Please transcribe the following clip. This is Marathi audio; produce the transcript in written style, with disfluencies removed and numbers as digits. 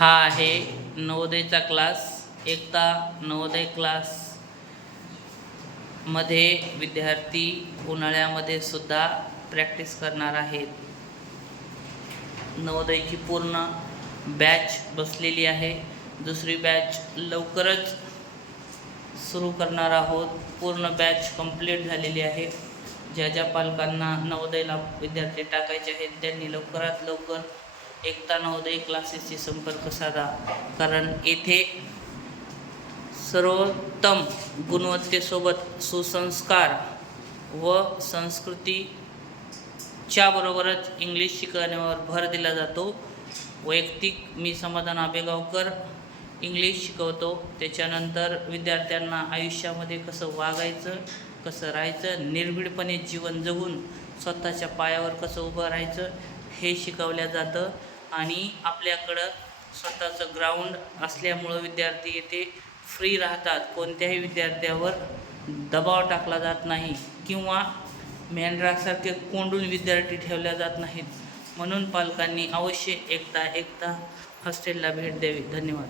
हा आहे नवोदयचा क्लास. एकता नवोदय क्लास मध्ये विद्यार्थी उन्हाळ्यामध्ये सुद्धा प्रॅक्टिस करणार आहेत. नवोदयची पूर्ण बॅच बसलेली आहे. दुसरी बॅच लवकरच सुरू करणार आहोत. पूर्ण बॅच कंप्लीट झालेली आहे. ज्या ज्या पालकांना नवोदयला विद्यार्थी टाकायचे आहेत त्यांनी लवकरात लवकर एकता नवोदय क्लासेसशी संपर्क साधा, कारण येथे सर्वोत्तम गुणवत्तेसोबत सुसंस्कार व संस्कृतीच्या बरोबरच इंग्लिश शिकवण्यावर भर दिला जातो. वैयक्तिक मी समाधान आबेगावकर इंग्लिश शिकवतो. त्याच्यानंतर विद्यार्थ्यांना आयुष्यामध्ये कसं वागायचं, कसं राहायचं, निर्भीडपणे जीवन जगून स्वतःच्या पायावर कसं उभं राहायचं हे शिकवलं जातं. आणि आपल्याकडं स्वतःचं ग्राउंड असल्यामुळं विद्यार्थी येथे फ्री राहतात. कोणत्याही विद्यार्थ्यावर दबाव टाकला जात नाही किंवा मेंढरासारखे कोंडून विद्यार्थी ठेवल्या जात नाहीत. म्हणून पालकांनी अवश्य एकता हॉस्टेलला भेट द्यावी. धन्यवाद.